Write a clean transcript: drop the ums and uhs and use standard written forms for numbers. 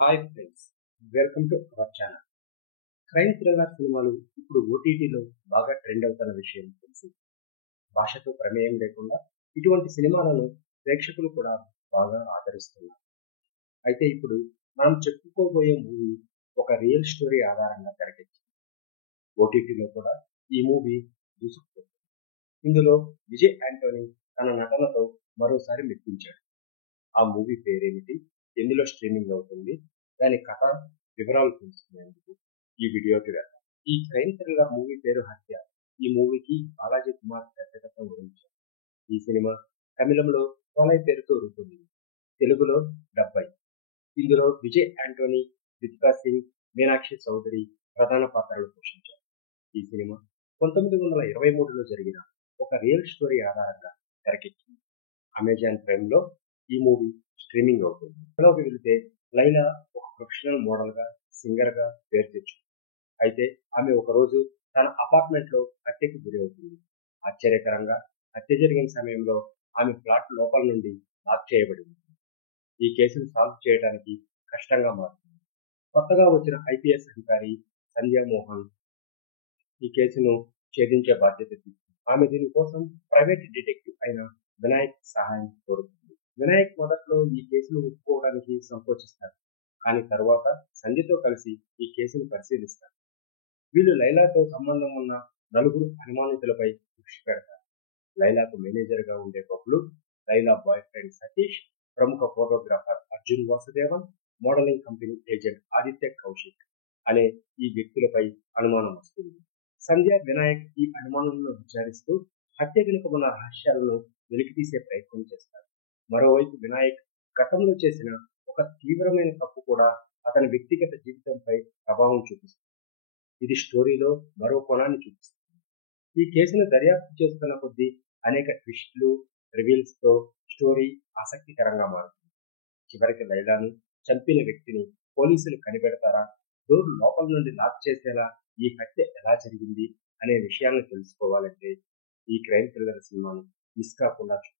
Hi friends, welcome to our channel. Crime thriller సినిమాలు ఇప్పుడు ఓటీటీలో బాగా ట్రెండ్ అవుతున్న విషయం తెలిసి భాషతో ప్రమేయం లేకుండా ఇటువంటి సినిమాలను ప్రేక్షకులు కూడా బాగా ఆదరిస్తున్నారు. అయితే ఇప్పుడు మనం చెప్పుకోబోయే మూవీ ఒక రియల్ స్టోరీ ఆధారంగా తెరకెక్కింది. ఓటీటీలో కూడా ఈ మూవీ దూసుకుపోతుంది. ఇందులో విజయ్ యాంటోనీ తన నటనతో మరోసారి మెప్పించాడు. ఆ మూవీ పేరేమిటి, ఎందులో స్ట్రీమింగ్ అవుతుంది, దాని కథ వివరాలు తెలుసుకునేందుకు ఈ వీడియోకి వెళ్దాం. ఈ క్రైమ్ థ్రిల్లర్ మూవీ పేరు హత్య. ఈ మూవీకి బాలాజీ కుమార్ దర్శకత్వం వహించారు. ఈ సినిమా తమిళంలో తోలై పేరుతో రూపొందింది, తెలుగులో డబ్బై. ఇందులో విజయ్ యాంటోనీ, రితికా సింగ్, మీనాక్షి చౌదరి ప్రధాన పాత్రలు పోషించారు. ఈ సినిమా 1923లో జరిగిన ఒక రియల్ స్టోరీ ఆధారంగా తెరకెక్కింది. అమెజాన్ ప్రైమ్ లో ఈ మూవీ స్ట్రీమింగ్ అవుతుంది. ఇందులోకి వెళితే లైలా ఒక ప్రొఫెషనల్ మోడల్ గా, సింగర్ గా పేరు తెచ్చుకుంది. అయితే ఆమె ఒకరోజు తన అపార్ట్మెంట్ లో హత్యకు గురి అవుతుంది. ఆశ్చర్యకరంగా హత్య జరిగిన సమయంలో ఆమె ఫ్లాట్ లోపల నుండి లాక్ చేయబడింది. ఈ కేసును సాల్వ్ చేయడానికి కష్టంగా మారుతుంది. కొత్తగా వచ్చిన ఐపీఎస్ అధికారి సంధ్యా మోహన్ ఈ కేసును ఛేదించే బాధ్యత తీసుకుంది. ఆమె దీనికోసం ప్రైవేట్ డిటెక్టివ్ అయిన వినాయక్ సహాయం కోరుతుంది. వినాయక్ మొదట్లో ఈ కేసును ఒప్పుకోవడానికి సంకోచిస్తాడు, కానీ తరువాత సంధ్యతో కలిసి ఈ కేసును పరిశీలిస్తారు. వీళ్ళు లైలాతో సంబంధం ఉన్న నలుగురు అనుమానితులపై దృష్టి పెడతారు. లైలాకు మేనేజర్ గా ఉండే బబ్లు, లైలా బాయ్ ఫ్రెండ్ సతీష్, ప్రముఖ photographer Arjun Vasudevan, modelling company agent Aditya Kaushik అనే ఈ వ్యక్తులపై అనుమానం వస్తుంది. సంధ్య, వినాయక్ ఈ అనుమానంలో విచారిస్తూ హత్య వెనుక ఉన్న రహస్యాలను వెలికితీసే ప్రయత్నం చేస్తారు. మరోవైపు వినాయక్ గతంలో చేసిన ఒక తీవ్రమైన తప్పు కూడా అతని వ్యక్తిగత జీవితంపై ప్రభావం చూపిస్తుంది. ఇది స్టోరీలో మరో కోణాన్ని చూపిస్తుంది. ఈ కేసును దర్యాప్తు చేస్తున్న కొద్దీ అనేక ట్విస్టులు, రివీల్స్ తో స్టోరీ ఆసక్తికరంగా మారుతుంది. చివరికి లైలాను చంపిన వ్యక్తిని పోలీసులు కనిపెడతారా, డోర్ లోపల నుండి లాక్ చేసేలా ఈ హత్య ఎలా జరిగింది అనే విషయాలను తెలుసుకోవాలంటే ఈ క్రైమ్ థ్రిల్లర్ సినిమాను మిస్ కాకుండా చూడండి.